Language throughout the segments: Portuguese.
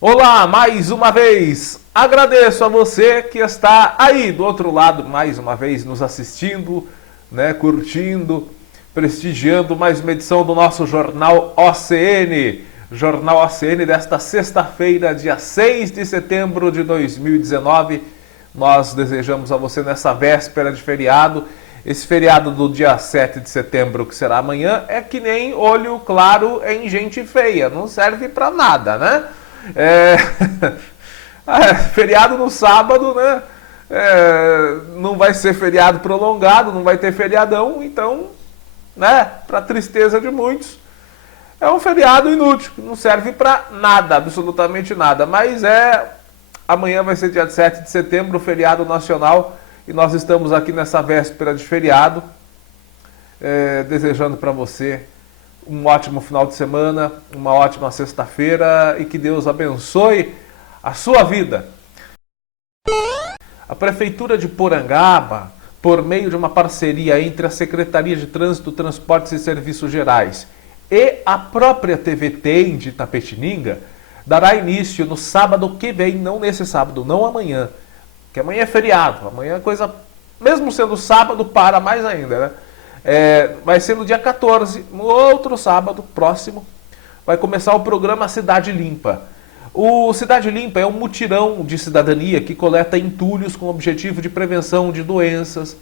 Olá, mais uma vez, agradeço a você que está aí do outro lado, mais uma vez nos assistindo, né, curtindo, prestigiando mais uma edição do nosso Jornal OCN. Jornal OCN desta sexta-feira, dia 6 de setembro de 2019. Nós desejamos a você nessa véspera de feriado. Esse feriado do dia 7 de setembro, que será amanhã, é que nem olho claro em gente feia, não serve para nada, né? Feriado no sábado, né? Não vai ser feriado prolongado, não vai ter feriadão, então, né? Para tristeza de muitos, é um feriado inútil, não serve para nada, absolutamente nada. Mas amanhã vai ser dia 7 de setembro, feriado nacional, e nós estamos aqui nessa véspera de feriado, desejando para você um ótimo final de semana, uma ótima sexta-feira e que Deus abençoe a sua vida. A Prefeitura de Porangaba, por meio de uma parceria entre a Secretaria de Trânsito, Transportes e Serviços Gerais e a própria TVT de Itapetininga, dará início no sábado que vem, não nesse sábado, não amanhã, que amanhã é feriado, amanhã é coisa, mesmo sendo sábado, para mais ainda, né? Vai ser no dia 14, no outro sábado próximo, vai começar o programa Cidade Limpa. O Cidade Limpa é um mutirão de cidadania que coleta entulhos com o objetivo de prevenção de doenças,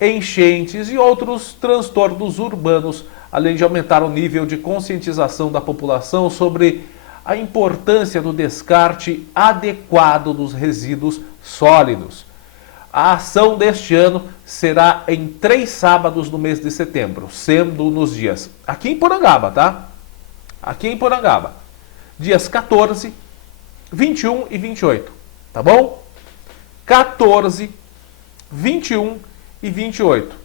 enchentes e outros transtornos urbanos, além de aumentar o nível de conscientização da população sobre a importância do descarte adequado dos resíduos sólidos. A ação deste ano será em 3 sábados no mês de setembro, sendo nos dias, aqui em Porangaba, tá? Aqui em Porangaba, dias 14, 21 e 28, tá bom? 14, 21 e 28.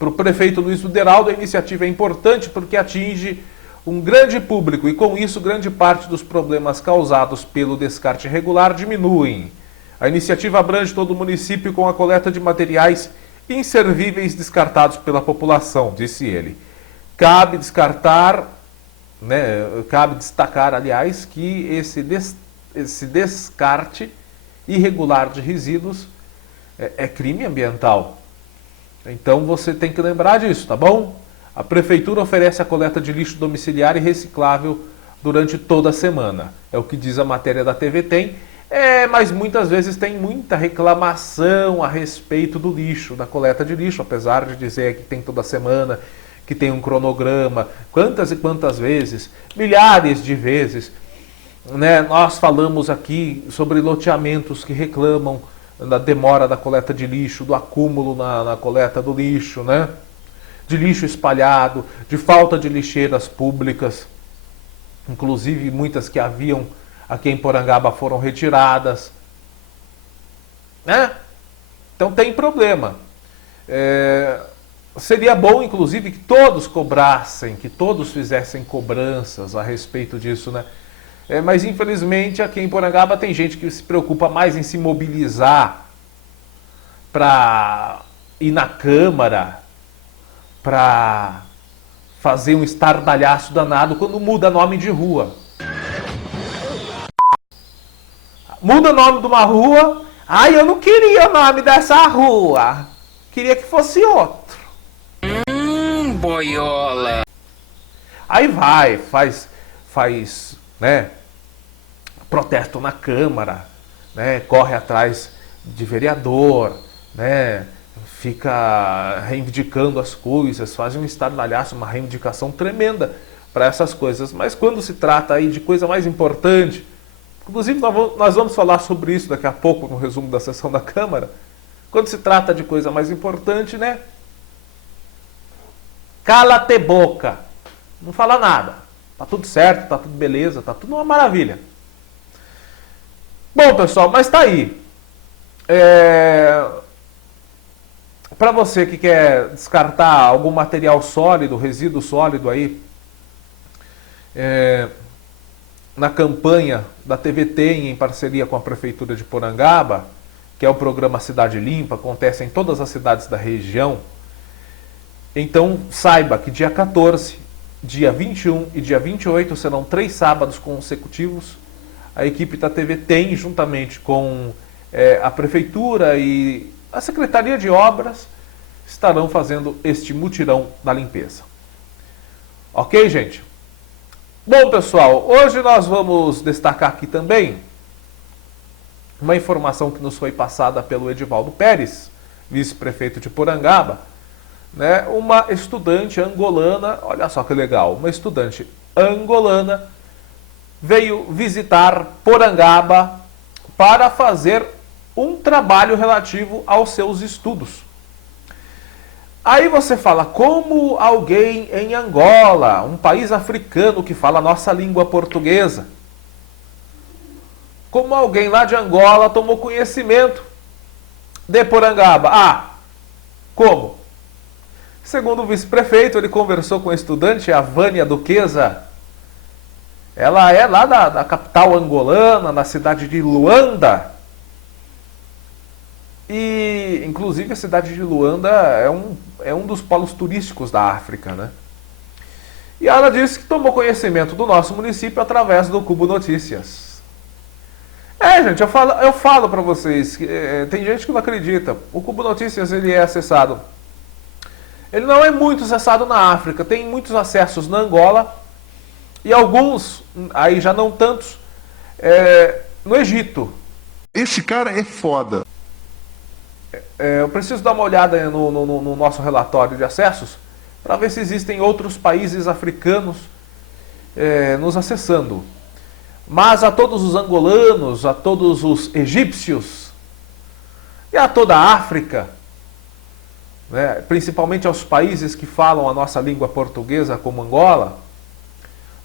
Para o prefeito Luiz Uderaldo, a iniciativa é importante porque atinge um grande público e, com isso, grande parte dos problemas causados pelo descarte irregular diminuem. A iniciativa abrange todo o município com a coleta de materiais inservíveis descartados pela população, disse ele. Cabe destacar, aliás, que esse descarte irregular de resíduos é crime ambiental. Então você tem que lembrar disso, tá bom? A prefeitura oferece a coleta de lixo domiciliar e reciclável durante toda a semana. É o que diz a matéria da TV Tem. Mas muitas vezes tem muita reclamação a respeito do lixo, da coleta de lixo, apesar de dizer que tem toda semana, que tem um cronograma. Quantas e quantas vezes, milhares de vezes, né, nós falamos aqui sobre loteamentos que reclamam da demora da coleta de lixo, do acúmulo na coleta do lixo, né? De lixo espalhado, de falta de lixeiras públicas, inclusive muitas que haviam aqui em Porangaba foram retiradas, né? Então tem problema. Seria bom, inclusive, que todos cobrassem, que todos fizessem cobranças a respeito disso, né? Mas infelizmente aqui em Porangaba tem gente que se preocupa mais em se mobilizar para ir na Câmara, para fazer um estardalhaço danado quando muda nome de rua. Muda o nome de uma rua. Ai, eu não queria o nome dessa rua. Queria que fosse outro. Boiola. Aí faz, né, protesto na Câmara, né, corre atrás de vereador, né, fica reivindicando as coisas, faz um estardalhaço, uma reivindicação tremenda para essas coisas. Mas quando se trata aí de coisa mais importante, inclusive nós vamos falar sobre isso daqui a pouco no resumo da sessão da Câmara, quando se trata de coisa mais importante, né? Cala-te boca, não fala nada, tá tudo certo, tá tudo beleza, tá tudo uma maravilha. Bom, pessoal, mas tá aí. Para você que quer descartar algum material sólido, resíduo sólido aí, na campanha da TV Tem, em parceria com a Prefeitura de Porangaba, que é o programa Cidade Limpa, acontece em todas as cidades da região. Então saiba que dia 14, dia 21 e dia 28 serão 3 sábados consecutivos a equipe da TV tem, juntamente com a Prefeitura e a Secretaria de Obras, estarão fazendo este mutirão da limpeza. Ok, gente? Bom, pessoal, hoje nós vamos destacar aqui também uma informação que nos foi passada pelo Edivaldo Pérez, vice-prefeito de Porangaba, né? Uma estudante angolana, olha só que legal, uma estudante angolana veio visitar Porangaba para fazer um trabalho relativo aos seus estudos. Aí você fala, como alguém em Angola, um país africano que fala a nossa língua portuguesa, como alguém lá de Angola tomou conhecimento de Porangaba? Ah, como? Segundo o vice-prefeito, ele conversou com a estudante, a Vânia Duquesa. Ela é lá da capital angolana, na cidade de Luanda. E, inclusive, a cidade de Luanda é um dos polos turísticos da África, né? E ela disse que tomou conhecimento do nosso município através do Cubo Notícias. Gente, eu falo para vocês, que, tem gente que não acredita. O Cubo Notícias, ele é acessado. Ele não é muito acessado na África, tem muitos acessos na Angola e alguns, aí já não tantos, no Egito. Esse cara é foda. Eu preciso dar uma olhada no nosso relatório de acessos para ver se existem outros países africanos nos acessando. Mas a todos os angolanos, a todos os egípcios e a toda a África, né, principalmente aos países que falam a nossa língua portuguesa, como Angola,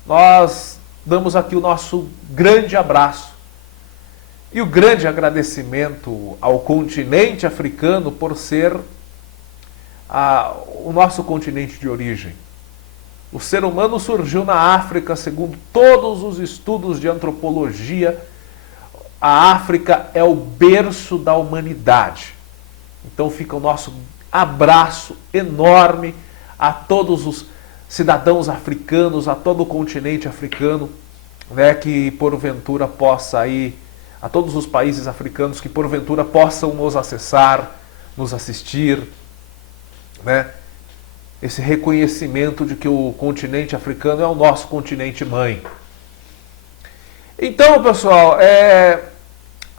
nós damos aqui o nosso grande abraço e o grande agradecimento ao continente africano por ser o nosso continente de origem. O ser humano surgiu na África, segundo todos os estudos de antropologia. A África é o berço da humanidade. Então fica o nosso abraço enorme a todos os cidadãos africanos, a todo o continente africano, né, que porventura possa ir, a todos os países africanos que porventura possam nos acessar, nos assistir, né? Esse reconhecimento de que o continente africano é o nosso continente mãe. Então, pessoal,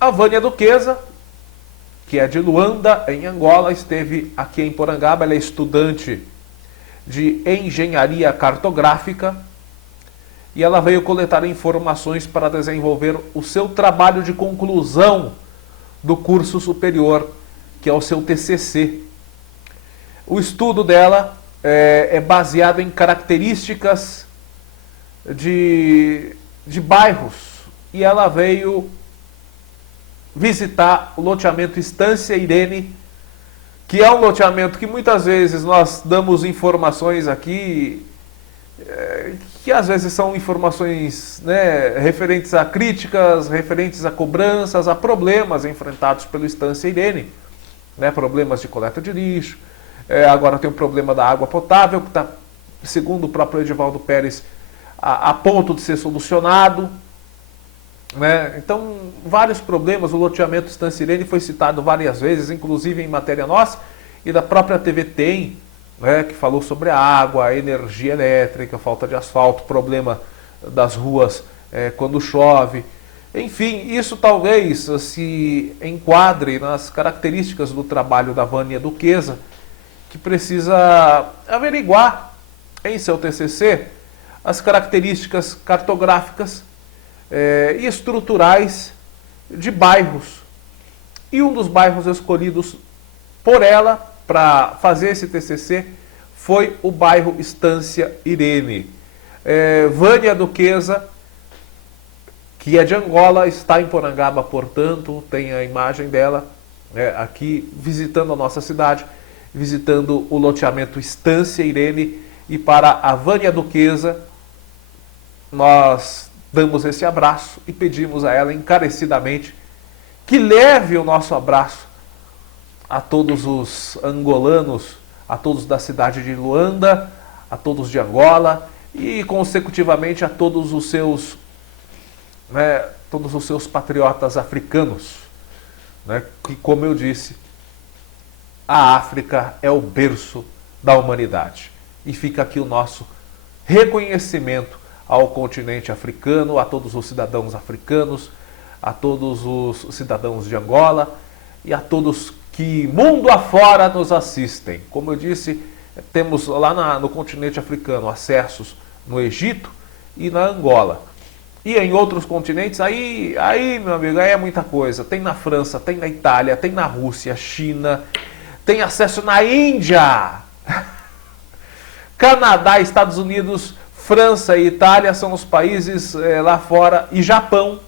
a Vânia Duquesa, que é de Luanda, em Angola, esteve aqui em Porangaba. Ela é estudante de engenharia cartográfica e ela veio coletar informações para desenvolver o seu trabalho de conclusão do curso superior, que é o seu TCC. O estudo dela é baseado em características de bairros e ela veio visitar o loteamento Estância Irene, que é um loteamento que muitas vezes nós damos informações aqui, que às vezes são informações, né, referentes a críticas, referentes a cobranças, a problemas enfrentados pelo Estância Irene, né, problemas de coleta de lixo. Agora tem o problema da água potável, que está, segundo o próprio Edivaldo Pérez, a ponto de ser solucionado. Né? Então, vários problemas. O loteamento Estância Irene foi citado várias vezes, inclusive em matéria nossa, e da própria TV Tem, né, que falou sobre a água, a energia elétrica, falta de asfalto, problema das ruas quando chove. Enfim, isso talvez se enquadre nas características do trabalho da Vânia Duquesa, que precisa averiguar em seu TCC as características cartográficas e estruturais de bairros. E um dos bairros escolhidos por ela para fazer esse TCC foi o bairro Estância Irene. Vânia Duquesa, que é de Angola, está em Porangaba, portanto, tem a imagem dela aqui visitando a nossa cidade, visitando o loteamento Estância Irene. E para a Vânia Duquesa, nós damos esse abraço e pedimos a ela encarecidamente que leve o nosso abraço a todos os angolanos, a todos da cidade de Luanda, a todos de Angola e, consecutivamente, a todos os seus todos os seus patriotas africanos, né, que, como eu disse, a África é o berço da humanidade. E fica aqui o nosso reconhecimento ao continente africano, a todos os cidadãos africanos, a todos os cidadãos de Angola e a todos que mundo afora nos assistem. Como eu disse, temos lá no continente africano acessos no Egito e na Angola. E em outros continentes, aí, meu amigo, aí é muita coisa. Tem na França, tem na Itália, tem na Rússia, China, tem acesso na Índia. Canadá, Estados Unidos, França e Itália são os países lá fora, e Japão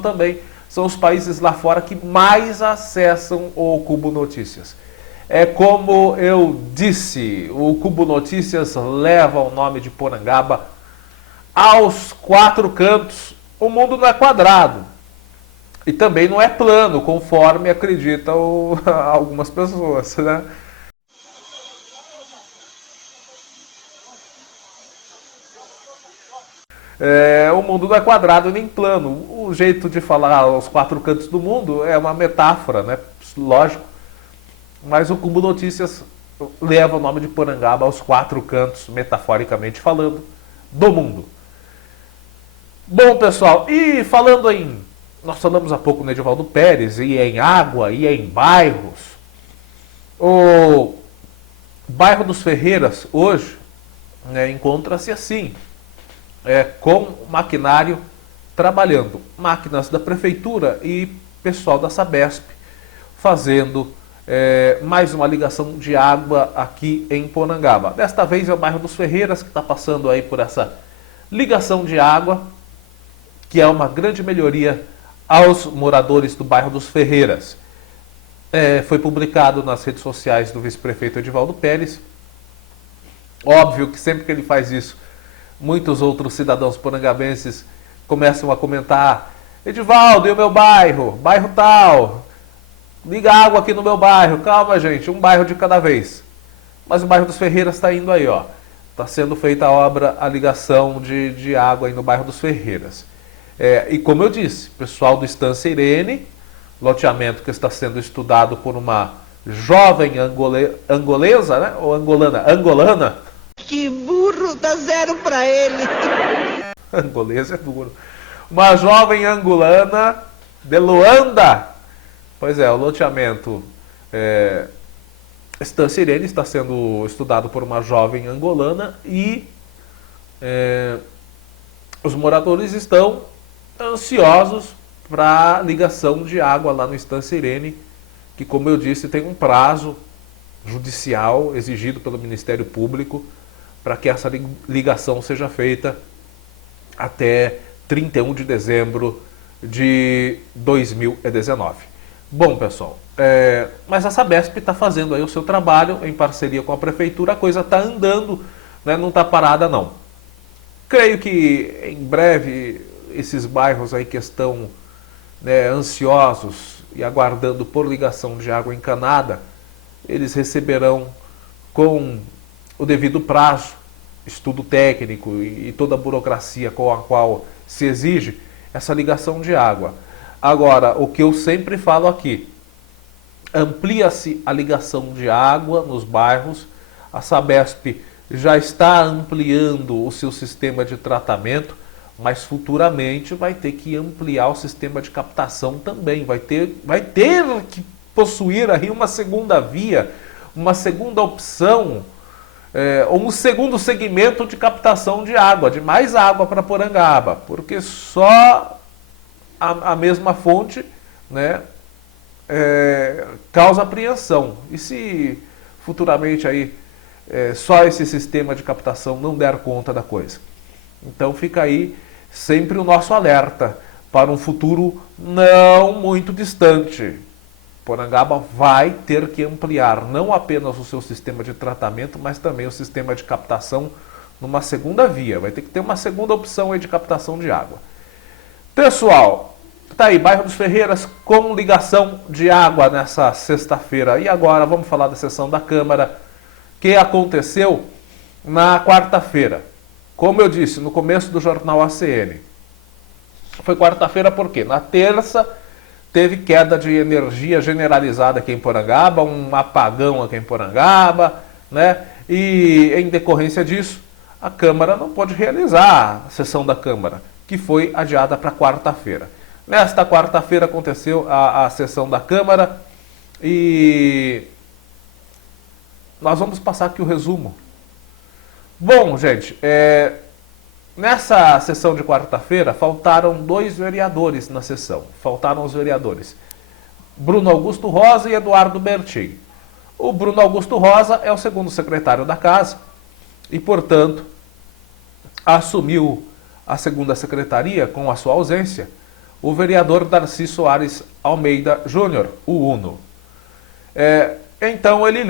também, são os países lá fora que mais acessam o Cubo Notícias. É como eu disse, o Cubo Notícias leva o nome de Porangaba aos quatro cantos. O mundo não é quadrado e também não é plano, conforme acreditam algumas pessoas, né? O mundo não é quadrado nem plano. O jeito de falar aos quatro cantos do mundo é uma metáfora, né? Lógico. Mas o Cubo Notícias leva o nome de Porangaba aos quatro cantos, metaforicamente falando, do mundo. Bom, pessoal, e falando em... Nós falamos há pouco no Edivaldo Pérez, e em água, e em bairros. O bairro dos Ferreiras, hoje, encontra-se assim, com maquinário trabalhando. Máquinas da Prefeitura e pessoal da Sabesp fazendo mais uma ligação de água aqui em Porangaba. Desta vez é o bairro dos Ferreiras que está passando aí por essa ligação de água, que é uma grande melhoria aos moradores do bairro dos Ferreiras. Foi publicado nas redes sociais do vice-prefeito Edivaldo Pérez. Óbvio que sempre que ele faz isso, muitos outros cidadãos porangabenses começam a comentar: Edivaldo, e o meu bairro? Bairro tal, liga água aqui no meu bairro. Calma, gente, um bairro de cada vez. Mas o bairro dos Ferreiras está indo aí, ó. Está sendo feita a obra, a ligação de água aí no bairro dos Ferreiras. E como eu disse, pessoal do Estância Irene, loteamento que está sendo estudado por uma jovem angolesa, né? Ou angolana. Que burro, dá 0 para ele. Angolesa é duro. Uma jovem angolana de Luanda. Pois é, o loteamento Estância Irene está sendo estudado por uma jovem angolana e os moradores estão ansiosos para a ligação de água lá no Estância Irene, que, como eu disse, tem um prazo judicial exigido pelo Ministério Público para que essa ligação seja feita até 31 de dezembro de 2019. Bom, pessoal, mas a Sabesp está fazendo aí o seu trabalho em parceria com a Prefeitura, a coisa está andando, né, não está parada não. Creio que em breve esses bairros aí que estão ansiosos e aguardando por ligação de água encanada, eles receberão com o devido prazo, estudo técnico e toda a burocracia com a qual se exige essa ligação de água. Agora, o que eu sempre falo aqui, amplia-se a ligação de água nos bairros, a Sabesp já está ampliando o seu sistema de tratamento, mas futuramente vai ter que ampliar o sistema de captação também, vai ter que possuir aí uma segunda via, uma segunda opção, ou um segundo segmento de captação de água, de mais água para Porangaba, porque só a mesma fonte, né, causa apreensão. E se futuramente aí só esse sistema de captação não der conta da coisa? Então fica aí sempre o nosso alerta para um futuro não muito distante. Porangaba vai ter que ampliar não apenas o seu sistema de tratamento, mas também o sistema de captação numa segunda via. Vai ter que ter uma segunda opção aí de captação de água. Pessoal, tá aí, bairro dos Ferreiras com ligação de água nessa sexta-feira. E agora vamos falar da sessão da Câmara que aconteceu na quarta-feira. Como eu disse no começo do jornal ACN, Foi quarta-feira porque na terça teve queda de energia generalizada aqui em Porangaba, um apagão aqui em Porangaba, né? E em decorrência disso, a Câmara não pôde realizar a sessão da Câmara, que foi adiada para quarta-feira. Nesta quarta-feira aconteceu a sessão da Câmara e nós vamos passar aqui o resumo. Bom, gente, nessa sessão de quarta-feira faltaram 2 vereadores na sessão. Faltaram os vereadores Bruno Augusto Rosa e Eduardo Bertin. O Bruno Augusto Rosa é o segundo secretário da Casa e, portanto, assumiu a segunda secretaria com a sua ausência o vereador Darcy Soares Almeida Júnior, o Uno. Então ele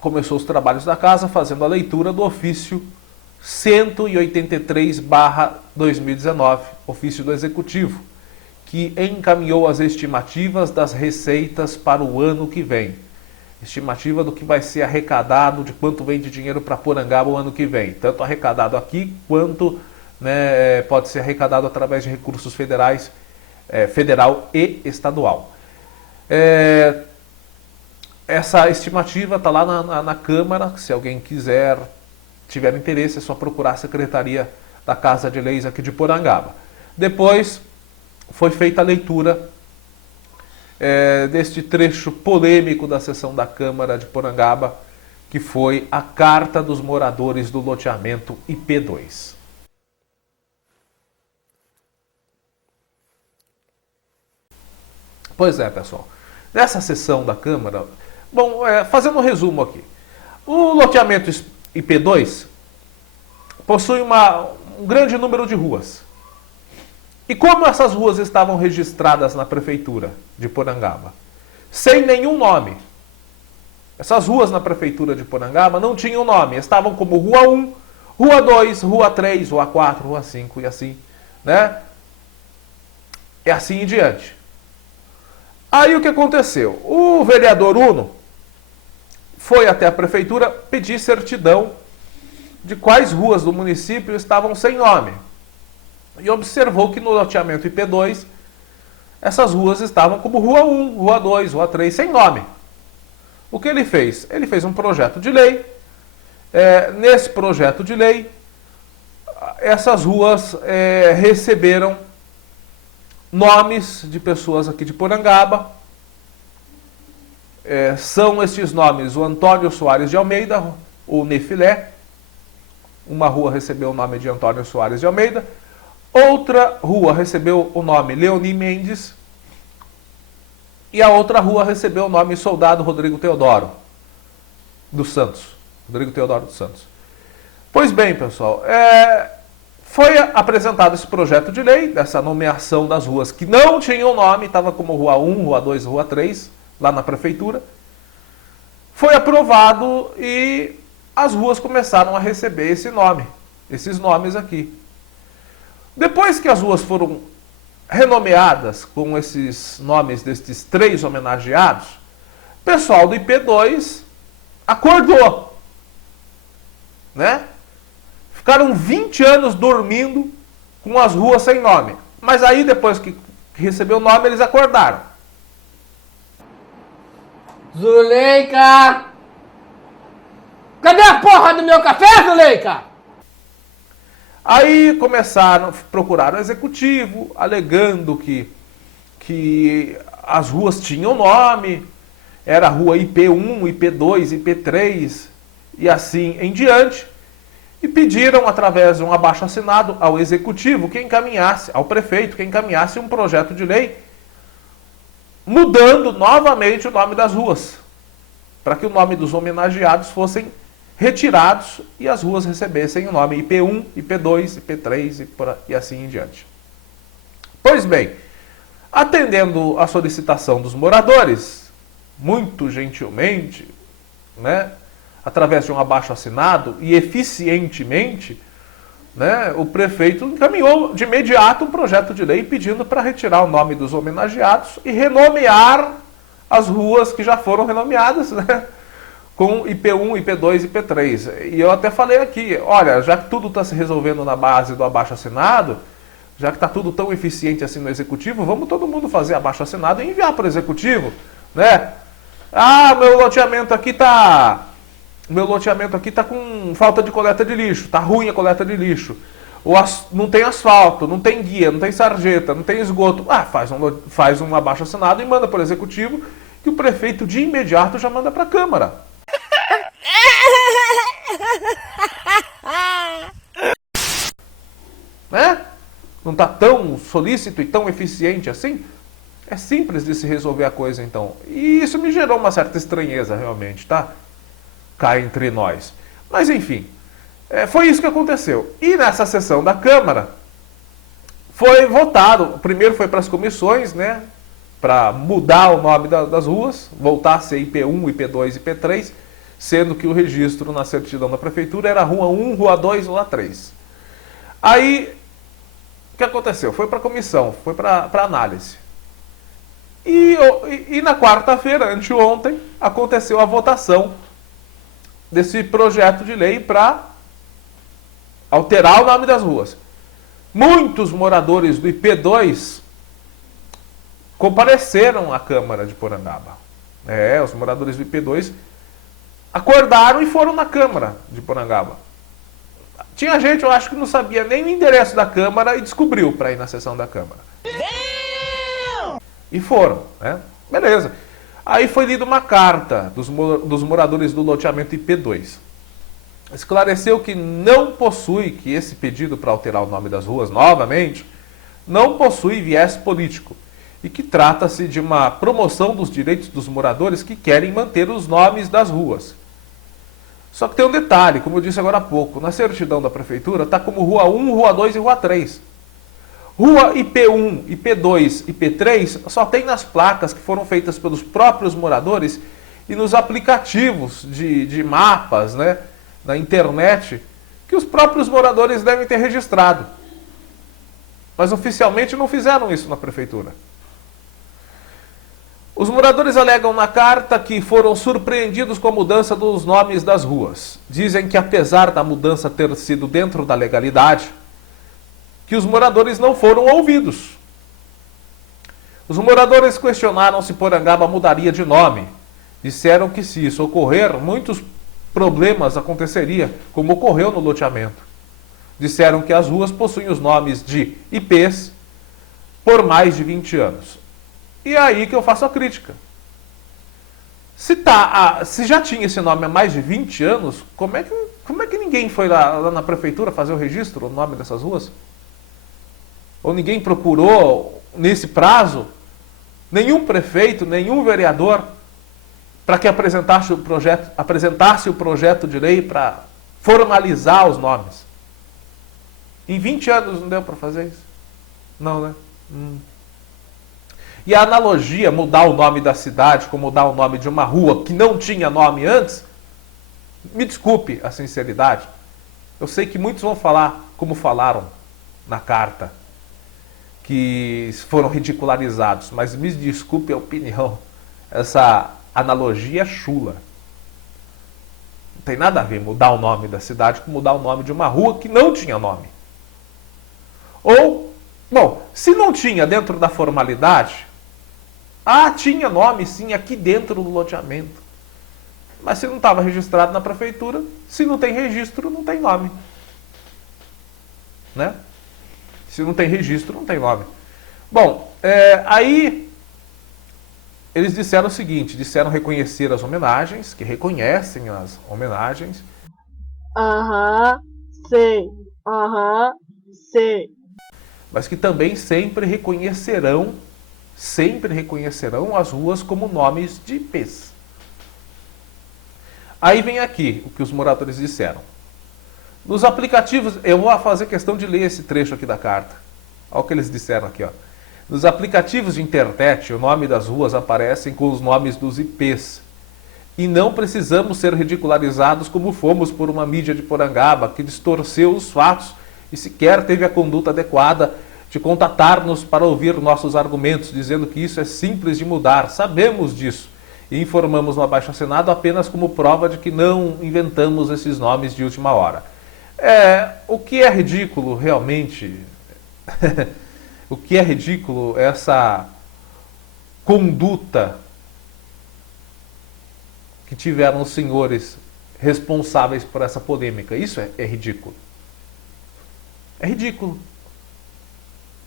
começou os trabalhos da Casa fazendo a leitura do ofício 183/2019, ofício do Executivo, que encaminhou as estimativas das receitas para o ano que vem. Estimativa do que vai ser arrecadado, de quanto vem de dinheiro para Porangaba o ano que vem. Tanto arrecadado aqui, quanto pode ser arrecadado através de recursos federais, federal e estadual. Essa estimativa está lá na Câmara, se alguém tiver interesse, é só procurar a Secretaria da Casa de Leis aqui de Porangaba. Depois foi feita a leitura deste trecho polêmico da sessão da Câmara de Porangaba, que foi a carta dos moradores do loteamento IP2. Pois é, pessoal. Nessa sessão da Câmara, fazendo um resumo aqui. O loteamento IP2 possui um grande número de ruas. E como essas ruas estavam registradas na Prefeitura de Porangaba? Sem nenhum nome. Essas ruas na Prefeitura de Porangaba não tinham nome. Estavam como Rua 1, Rua 2, Rua 3, Rua 4, Rua 5 e assim, né? E assim em diante. Aí o que aconteceu? O vereador Uno foi até a Prefeitura pedir certidão de quais ruas do município estavam sem nome. E observou que no loteamento IP2, essas ruas estavam como Rua 1, Rua 2, Rua 3, sem nome. O que ele fez? Ele fez um projeto de lei. Nesse projeto de lei, essas ruas receberam nomes de pessoas aqui de Porangaba. São estes nomes: o Antônio Soares de Almeida, o Nefilé. Uma rua recebeu o nome de Antônio Soares de Almeida. Outra rua recebeu o nome Leoni Mendes. E a outra rua recebeu o nome Soldado Rodrigo Teodoro dos Santos. Rodrigo Teodoro dos Santos. Pois bem, pessoal, foi apresentado esse projeto de lei, dessa nomeação das ruas que não tinham nome, estava como Rua 1, Rua 2, Rua 3, lá na Prefeitura. Foi aprovado e as ruas começaram a receber esse nome, esses nomes aqui. Depois que as ruas foram renomeadas com esses nomes destes 3 homenageados, o pessoal do IP2 acordou, né? Ficaram 20 anos dormindo com as ruas sem nome. Mas aí, depois que recebeu o nome, eles acordaram. Zuleika! Cadê a porra do meu café, Zuleika? Aí procuraram o executivo, alegando que as ruas tinham nome, era a rua IP1, IP2, IP3 e assim em diante, e pediram, através de um abaixo-assinado, ao executivo ao prefeito, que encaminhasse um projeto de lei mudando novamente o nome das ruas, para que o nome dos homenageados fossem retirados e as ruas recebessem o nome IP1, IP2, IP3 e assim em diante. Pois bem, atendendo a solicitação dos moradores, muito gentilmente, né, através de um abaixo-assinado e eficientemente, né, o prefeito encaminhou de imediato um projeto de lei pedindo para retirar o nome dos homenageados e renomear as ruas que já foram renomeadas, né, com IP1, IP2 e IP3. E eu até falei aqui, olha, já que tudo está se resolvendo na base do abaixo-assinado, Já que está tudo tão eficiente assim no Executivo, vamos todo mundo fazer abaixo-assinado e enviar para o Executivo, né? Ah, meu loteamento aqui tá com falta de coleta de lixo, tá ruim a coleta de lixo. Não tem asfalto, não tem guia, não tem sarjeta, não tem esgoto. Ah, faz um abaixo-assinado e manda para o Executivo, que o prefeito de imediato já manda para a Câmara. Né? Não está tão solícito e tão eficiente assim? É simples de se resolver a coisa, então. E isso me gerou uma certa estranheza, realmente, tá? Cá entre nós. Mas, enfim, foi isso que aconteceu. E nessa sessão da Câmara, foi votado, primeiro foi para as comissões, né? Para mudar o nome das ruas, voltar a ser IP1, IP2 e IP3, sendo que o registro na certidão da Prefeitura era Rua 1, Rua 2 e Rua 3. Aí, o que aconteceu? Foi para a comissão, foi para análise. E na quarta-feira, anteontem, aconteceu a votação desse projeto de lei para alterar o nome das ruas. Muitos moradores do IP2 compareceram à Câmara de Porangaba. Os moradores do IP2 acordaram e foram na Câmara de Porangaba. Tinha gente, eu acho que não sabia nem o endereço da Câmara e descobriu para ir na sessão da Câmara. E foram, né? Beleza. Aí foi lida uma carta dos moradores do loteamento IP2. Esclareceu que não possui, que esse pedido para alterar o nome das ruas novamente, não possui viés político. E que trata-se de uma promoção dos direitos dos moradores que querem manter os nomes das ruas. Só que tem um detalhe, como eu disse agora há pouco, na certidão da Prefeitura está como Rua 1, Rua 2 e Rua 3. Rua IP1, IP2 e IP3 só tem nas placas que foram feitas pelos próprios moradores e nos aplicativos de mapas, né, na internet, que os próprios moradores devem ter registrado. Mas oficialmente não fizeram isso na Prefeitura. Os moradores alegam na carta que foram surpreendidos com a mudança dos nomes das ruas. Dizem que apesar da mudança ter sido dentro da legalidade, que os moradores não foram ouvidos. Os moradores questionaram se Porangaba mudaria de nome. Disseram que se isso ocorrer, muitos problemas aconteceriam, como ocorreu no loteamento. Disseram que as ruas possuem os nomes de IPs por mais de 20 anos. E é aí que eu faço a crítica. Se já tinha esse nome há mais de 20 anos, como é que ninguém foi lá na Prefeitura fazer o registro, o nome dessas ruas? Ou ninguém procurou, nesse prazo, nenhum prefeito, nenhum vereador, para que apresentasse o projeto de lei para formalizar os nomes? Em 20 anos não deu para fazer isso? Não, né? E a analogia, mudar o nome da cidade, como mudar o nome de uma rua que não tinha nome antes, me desculpe a sinceridade, eu sei que muitos vão falar como falaram na carta, que foram ridicularizados, mas me desculpe a opinião, essa analogia é chula. Não tem nada a ver mudar o nome da cidade com mudar o nome de uma rua que não tinha nome. Ou, bom, se não tinha dentro da formalidade, tinha nome sim aqui dentro do loteamento. Mas se não estava registrado na Prefeitura, se não tem registro, não tem nome. Né? Se não tem registro, não tem nome. Bom, aí eles disseram o seguinte, disseram reconhecer as homenagens, que reconhecem as homenagens. Sei. Mas que também sempre reconhecerão as ruas como nomes de IPs. Aí vem aqui o que os moradores disseram. Nos aplicativos, eu vou fazer questão de ler esse trecho aqui da carta. Olha o que eles disseram aqui, ó. Nos aplicativos de internet, o nome das ruas aparecem com os nomes dos IPs. E não precisamos ser ridicularizados como fomos por uma mídia de Porangaba que distorceu os fatos e sequer teve a conduta adequada de contatar-nos para ouvir nossos argumentos, dizendo que isso é simples de mudar. Sabemos disso e informamos no abaixo-assinado apenas como prova de que não inventamos esses nomes de última hora. O que é ridículo, realmente, o que é ridículo é essa conduta que tiveram os senhores responsáveis por essa polêmica. Isso é ridículo. É ridículo.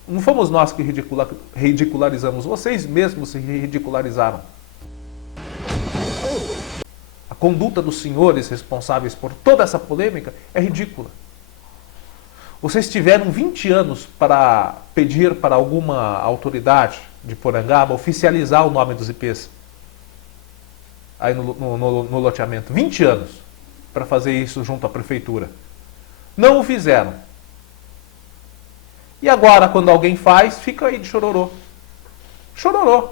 Não fomos nós que ridicularizamos, vocês mesmos se ridicularizaram. A conduta dos senhores responsáveis por toda essa polêmica é ridícula. Vocês tiveram 20 anos para pedir para alguma autoridade de Porangaba oficializar o nome dos IPs aí no loteamento. 20 anos para fazer isso junto à prefeitura. Não o fizeram. E agora, quando alguém faz, fica aí de chororô. Chororô.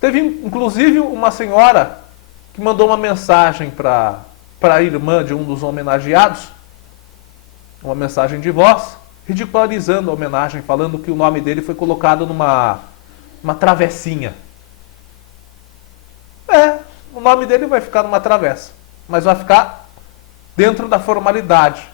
Teve, inclusive, uma senhora que mandou uma mensagem para a irmã de um dos homenageados, uma mensagem de voz, ridicularizando a homenagem, falando que o nome dele foi colocado numa travessinha. O nome dele vai ficar numa travessa, mas vai ficar dentro da formalidade.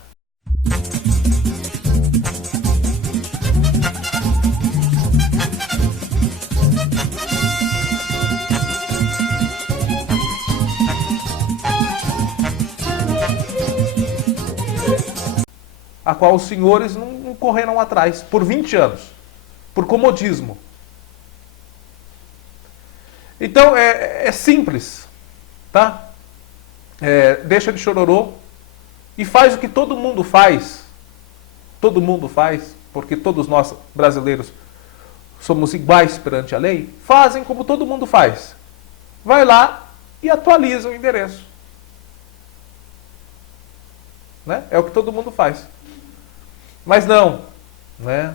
A qual os senhores não correram atrás por 20 anos, por comodismo. Então é simples, tá? Deixa de chororô e faz o que todo mundo faz. Todo mundo faz, porque todos nós brasileiros somos iguais perante a lei. Fazem como todo mundo faz. Vai lá e atualiza o endereço. Né? É o que todo mundo faz. Mas não, né?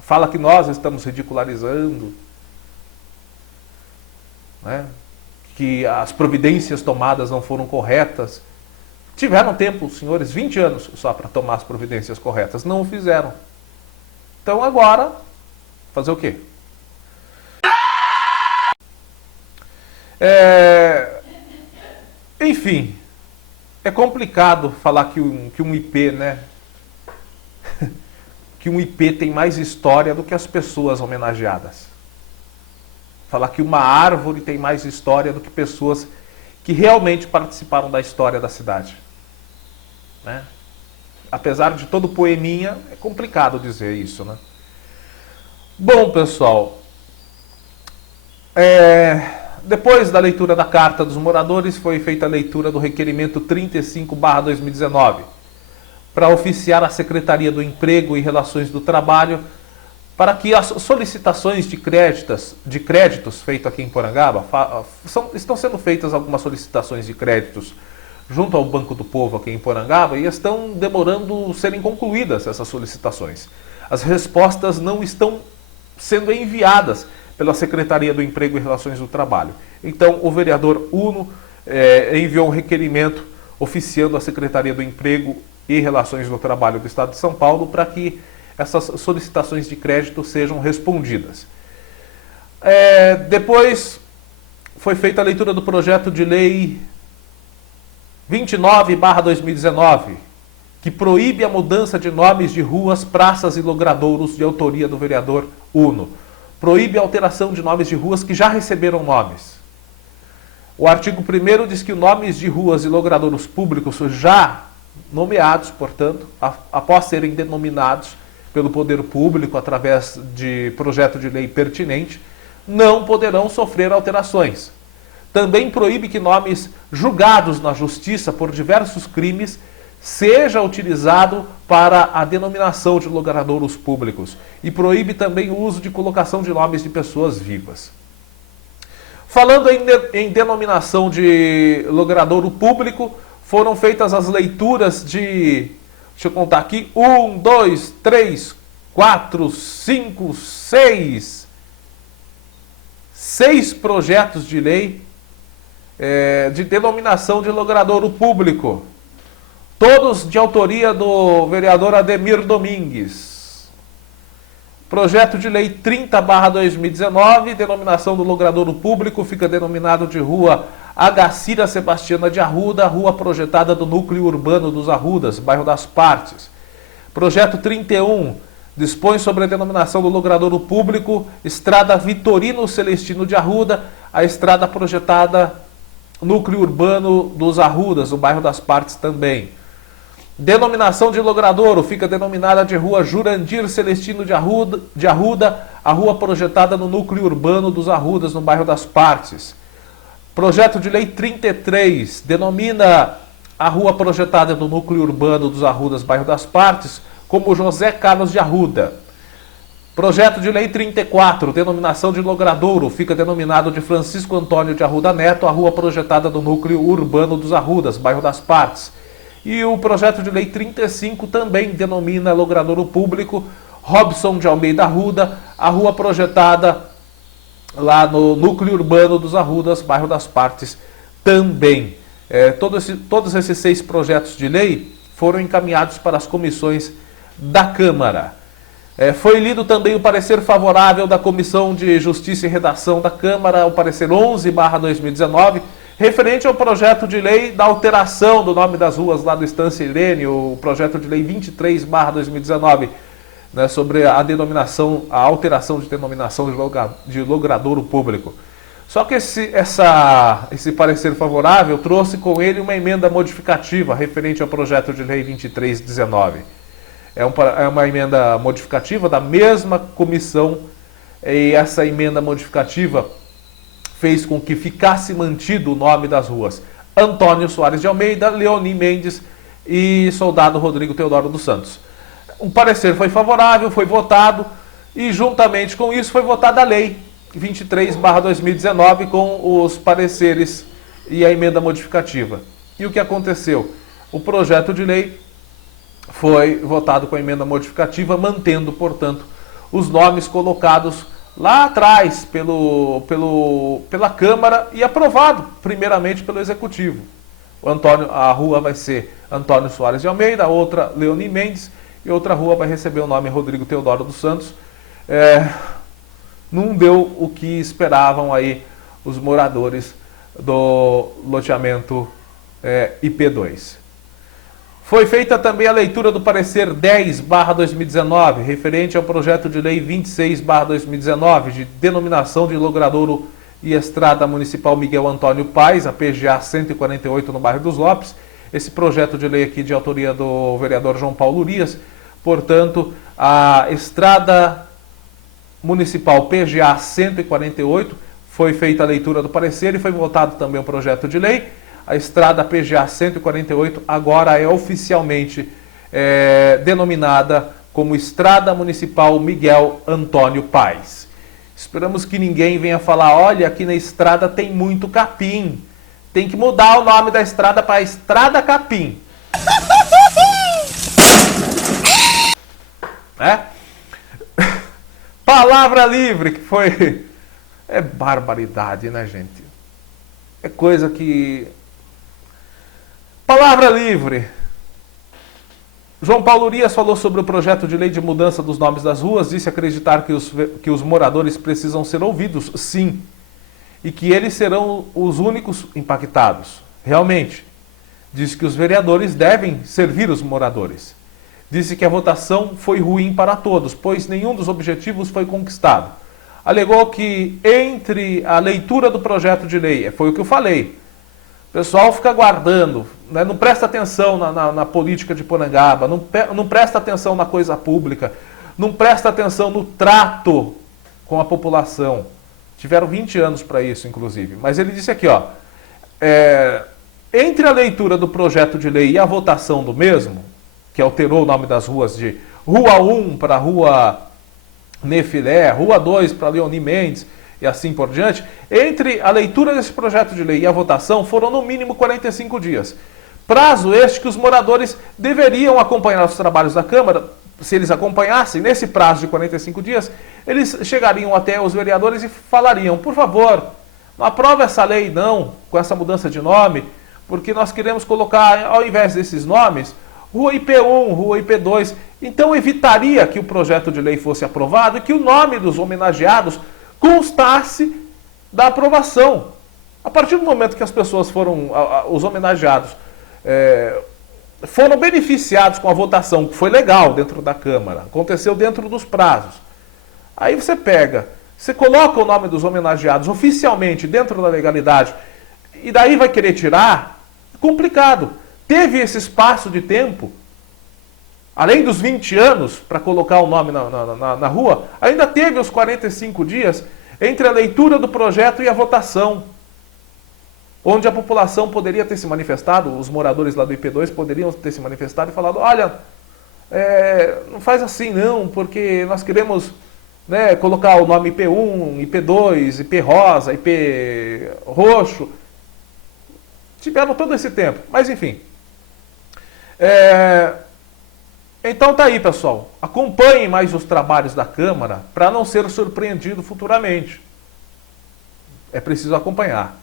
Fala que nós estamos ridicularizando, né? Que as providências tomadas não foram corretas. Tiveram tempo, senhores, 20 anos só para tomar as providências corretas. Não o fizeram. Então agora, fazer o quê? Enfim, é complicado falar que um IP, né? Que um IP tem mais história do que as pessoas homenageadas. Falar que uma árvore tem mais história do que pessoas que realmente participaram da história da cidade. Né? Apesar de todo poeminha, é complicado dizer isso, né? Bom, pessoal, depois da leitura da carta dos moradores, foi feita a leitura do requerimento 35/2019, para oficiar a Secretaria do Emprego e Relações do Trabalho para que as solicitações de créditos feitas aqui em Porangaba, estão sendo feitas algumas solicitações de créditos junto ao Banco do Povo aqui em Porangaba e estão demorando serem concluídas essas solicitações. As respostas não estão sendo enviadas pela Secretaria do Emprego e Relações do Trabalho. Então, o vereador Uno enviou um requerimento oficiando a Secretaria do Emprego e Relações do Trabalho do Estado de São Paulo para que essas solicitações de crédito sejam respondidas. Depois foi feita a leitura do projeto de lei 29/2019, que proíbe a mudança de nomes de ruas, praças e logradouros de autoria do vereador Uno. Proíbe a alteração de nomes de ruas que já receberam nomes. O artigo 1º diz que nomes de ruas e logradouros públicos já nomeados, portanto, após serem denominados pelo poder público através de projeto de lei pertinente, não poderão sofrer alterações. Também proíbe que nomes julgados na justiça por diversos crimes seja utilizado para a denominação de logradouros públicos e proíbe também o uso de colocação de nomes de pessoas vivas. Falando em denominação de logradouro público, foram feitas as leituras de, deixa eu contar aqui, 1, 2, 3, 4, 5, 6 projetos de lei de denominação de logradouro público, todos de autoria do vereador Ademir Domingues. Projeto de lei 30/2019, denominação do logradouro público, fica denominado de Rua Agacira Sebastiana de Arruda, rua projetada do núcleo urbano dos Arrudas, bairro das Partes. Projeto 31 dispõe sobre a denominação do logradouro público Estrada Vitorino Celestino de Arruda, a estrada projetada núcleo urbano dos Arrudas, no bairro das Partes também. Denominação de logradouro fica denominada de Rua Jurandir Celestino de Arruda, a rua projetada no núcleo urbano dos Arrudas, no bairro das Partes. Projeto de Lei 33 denomina a rua projetada no núcleo urbano dos Arrudas, bairro das Partes, como José Carlos de Arruda. Projeto de Lei 34, denominação de logradouro, fica denominado de Francisco Antônio de Arruda Neto, a rua projetada no núcleo urbano dos Arrudas, bairro das Partes. E o projeto de lei 35 também denomina logradouro público Robson de Almeida Arruda, a rua projetada lá no núcleo urbano dos Arrudas, bairro das Partes também. Todos esses 6 projetos de lei foram encaminhados para as comissões da Câmara. Foi lido também o parecer favorável da Comissão de Justiça e Redação da Câmara, o parecer 11/2019, referente ao projeto de lei da alteração do nome das ruas lá do Estância Irene, o projeto de lei 23/2019, né, sobre a alteração de denominação de logradouro público. Só que esse parecer favorável trouxe com ele uma emenda modificativa referente ao projeto de lei 23/19. É uma emenda modificativa da mesma comissão, e essa emenda modificativa fez com que ficasse mantido o nome das ruas Antônio Soares de Almeida, Leoni Mendes e Soldado Rodrigo Teodoro dos Santos. Um parecer foi favorável, foi votado, e juntamente com isso foi votada a lei 23/2019 com os pareceres e a emenda modificativa. E o que aconteceu? O projeto de lei foi votado com a emenda modificativa, mantendo, portanto, os nomes colocados lá atrás pela Câmara e aprovado primeiramente pelo Executivo. A rua vai ser Antônio Soares de Almeida, a outra Leoni Mendes, e outra rua vai receber o nome Rodrigo Teodoro dos Santos. Não deu o que esperavam aí os moradores do loteamento IP2. Foi feita também a leitura do parecer 10/2019, referente ao projeto de lei 26/2019, de denominação de logradouro e estrada municipal Miguel Antônio Paes, a PGA 148, no bairro dos Lopes. Esse projeto de lei aqui de autoria do vereador João Paulo Urias. Portanto, a estrada municipal PGA 148, foi feita a leitura do parecer e foi votado também o projeto de lei. A estrada PGA 148 agora é oficialmente denominada como Estrada Municipal Miguel Antônio Paes. Esperamos que ninguém venha falar, olha, aqui na estrada tem muito capim. Tem que mudar o nome da estrada para Estrada Capim. Palavra livre, que foi... É barbaridade, né, gente? É coisa que... Palavra livre. João Paulo Urias falou sobre o projeto de lei de mudança dos nomes das ruas, disse acreditar que os moradores precisam ser ouvidos, sim, e que eles serão os únicos impactados. Realmente, disse que os vereadores devem servir os moradores. Disse que a votação foi ruim para todos, pois nenhum dos objetivos foi conquistado. Alegou que entre a leitura do projeto de lei, foi o que eu falei, o pessoal fica aguardando, né? Não presta atenção na política de Porangaba, não presta atenção na coisa pública, não presta atenção no trato com a população. Tiveram 20 anos para isso, inclusive. Mas ele disse aqui, entre a leitura do projeto de lei e a votação do mesmo, que alterou o nome das ruas de Rua 1 para Rua Nefilé, Rua 2 para Leoni Mendes, e assim por diante, entre a leitura desse projeto de lei e a votação foram no mínimo 45 dias. Prazo este que os moradores deveriam acompanhar os trabalhos da Câmara. Se eles acompanhassem, nesse prazo de 45 dias, eles chegariam até os vereadores e falariam, por favor, não aprova essa lei não, com essa mudança de nome, porque nós queremos colocar, ao invés desses nomes, Rua IP1, Rua IP2. Então evitaria que o projeto de lei fosse aprovado e que o nome dos homenageados constasse da aprovação. A partir do momento que as pessoas foram, os homenageados, foram beneficiados com a votação, que foi legal dentro da Câmara, aconteceu dentro dos prazos. Aí você pega, você coloca o nome dos homenageados oficialmente dentro da legalidade, e daí vai querer tirar, complicado. Teve esse espaço de tempo, além dos 20 anos para colocar o nome na rua, ainda teve os 45 dias entre a leitura do projeto e a votação, onde a população poderia ter se manifestado, os moradores lá do IP2 poderiam ter se manifestado e falado, olha, não faz assim não, porque nós queremos, né, colocar o nome IP1, IP2, IP rosa, IP roxo. Tiveram todo esse tempo, mas enfim. Então tá aí, pessoal. Acompanhem mais os trabalhos da Câmara para não ser surpreendido futuramente. É preciso acompanhar.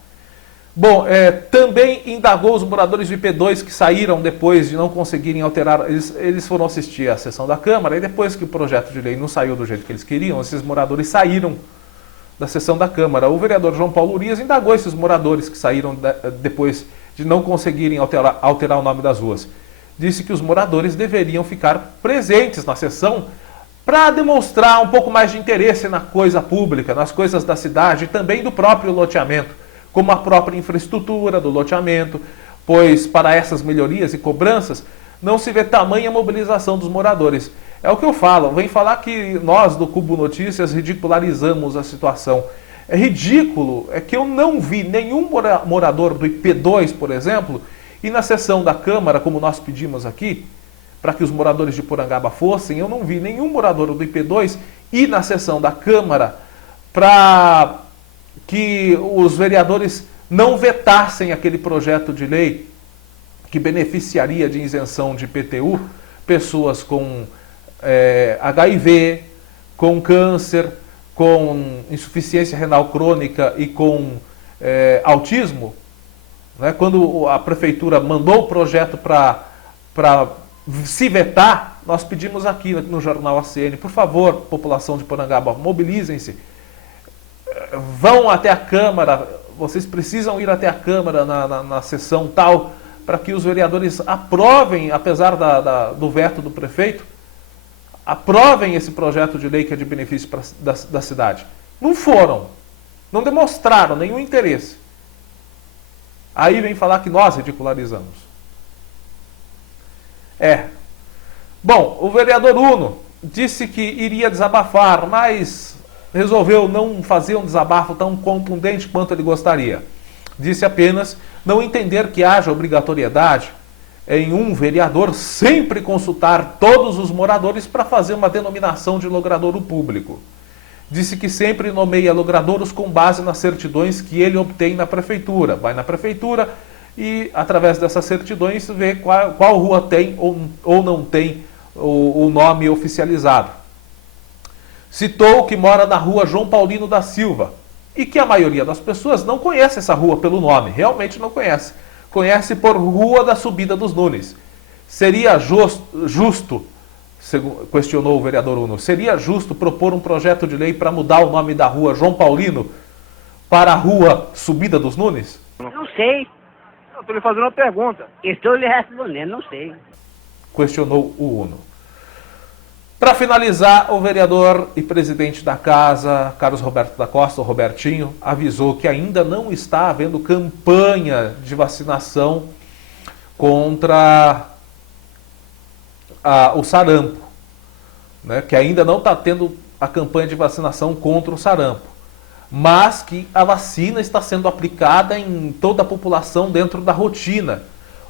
Bom, também indagou os moradores do IP2 que saíram depois de não conseguirem alterar. Eles foram assistir à sessão da Câmara e depois que o projeto de lei não saiu do jeito que eles queriam, esses moradores saíram da sessão da Câmara. O vereador João Paulo Urias indagou esses moradores que saíram depois de não conseguirem alterar o nome das ruas. Disse que os moradores deveriam ficar presentes na sessão para demonstrar um pouco mais de interesse na coisa pública, nas coisas da cidade e também do próprio loteamento, como a própria infraestrutura do loteamento, pois para essas melhorias e cobranças não se vê tamanha mobilização dos moradores. É o que eu falo, vem falar que nós do Cubo Notícias ridicularizamos a situação. É ridículo, é que eu não vi nenhum morador do IP2, por exemplo, e na sessão da Câmara, como nós pedimos aqui, para que os moradores de Porangaba fossem, eu não vi nenhum morador do IP2 ir na sessão da Câmara para que os vereadores não vetassem aquele projeto de lei que beneficiaria de isenção de IPTU pessoas com HIV, com câncer, com insuficiência renal crônica e com autismo. Né? Quando a prefeitura mandou o projeto para se vetar, nós pedimos aqui no Jornal ACN, por favor, população de Porangaba, mobilizem-se, vão até a Câmara, vocês precisam ir até a Câmara na sessão tal, para que os vereadores aprovem, apesar do veto do prefeito, aprovem esse projeto de lei que é de benefício da cidade. Não foram, não demonstraram nenhum interesse. Aí vem falar que nós ridicularizamos. Bom, o vereador Uno disse que iria desabafar, mas resolveu não fazer um desabafo tão contundente quanto ele gostaria. Disse apenas não entender que haja obrigatoriedade em um vereador sempre consultar todos os moradores para fazer uma denominação de logradouro público. Disse que sempre nomeia logradouros com base nas certidões que ele obtém na prefeitura. Vai na prefeitura e, através dessas certidões, vê qual rua tem ou não tem o nome oficializado. Citou que mora na rua João Paulino da Silva e que a maioria das pessoas não conhece essa rua pelo nome, realmente não conhece. Conhece por Rua da Subida dos Nunes. Seria justo, questionou o vereador Uno, seria justo propor um projeto de lei para mudar o nome da rua João Paulino para a Rua Subida dos Nunes? Não sei. Eu estou lhe fazendo uma pergunta. Estou lhe respondendo, não sei. Questionou o Uno. Para finalizar, o vereador e presidente da casa, Carlos Roberto da Costa, o Robertinho, avisou que ainda não está havendo campanha de vacinação contra o sarampo, né? Que ainda não está tendo a campanha de vacinação contra o sarampo, mas que a vacina está sendo aplicada em toda a população dentro da rotina,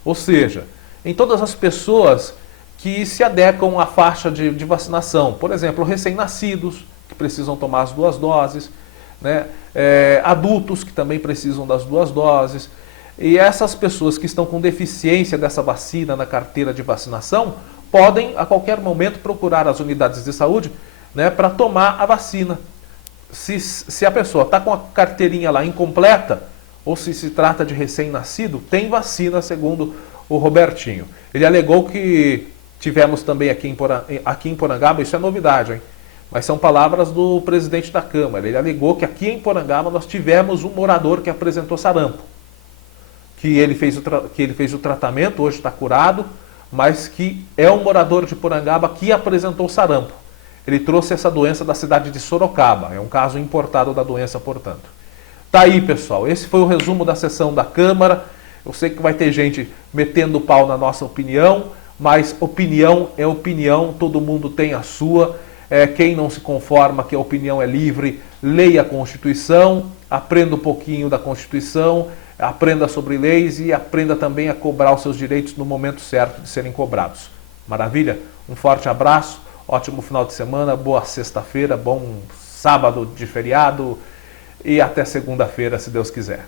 ou seja, em todas as pessoas que se adequam à faixa de vacinação. Por exemplo, recém-nascidos, que precisam tomar as 2 doses, né? Adultos, que também precisam das 2 doses. E essas pessoas que estão com deficiência dessa vacina na carteira de vacinação podem, a qualquer momento, procurar as unidades de saúde, né, para tomar a vacina. Se a pessoa está com a carteirinha lá incompleta, ou se trata de recém-nascido, tem vacina, segundo o Robertinho. Ele alegou que tivemos também aqui em Porangaba, isso é novidade, hein? Mas são palavras do presidente da Câmara. Ele alegou que aqui em Porangaba nós tivemos um morador que apresentou sarampo. Que ele fez o tratamento, hoje está curado, mas que é um morador de Porangaba que apresentou sarampo. Ele trouxe essa doença da cidade de Sorocaba. É um caso importado da doença, portanto. Tá aí, pessoal. Esse foi o resumo da sessão da Câmara. Eu sei que vai ter gente metendo o pau na nossa opinião, mas opinião é opinião, todo mundo tem a sua. Quem não se conforma que a opinião é livre, leia a Constituição, aprenda um pouquinho da Constituição, aprenda sobre leis e aprenda também a cobrar os seus direitos no momento certo de serem cobrados. Maravilha? Um forte abraço, ótimo final de semana, boa sexta-feira, bom sábado de feriado e até segunda-feira, se Deus quiser.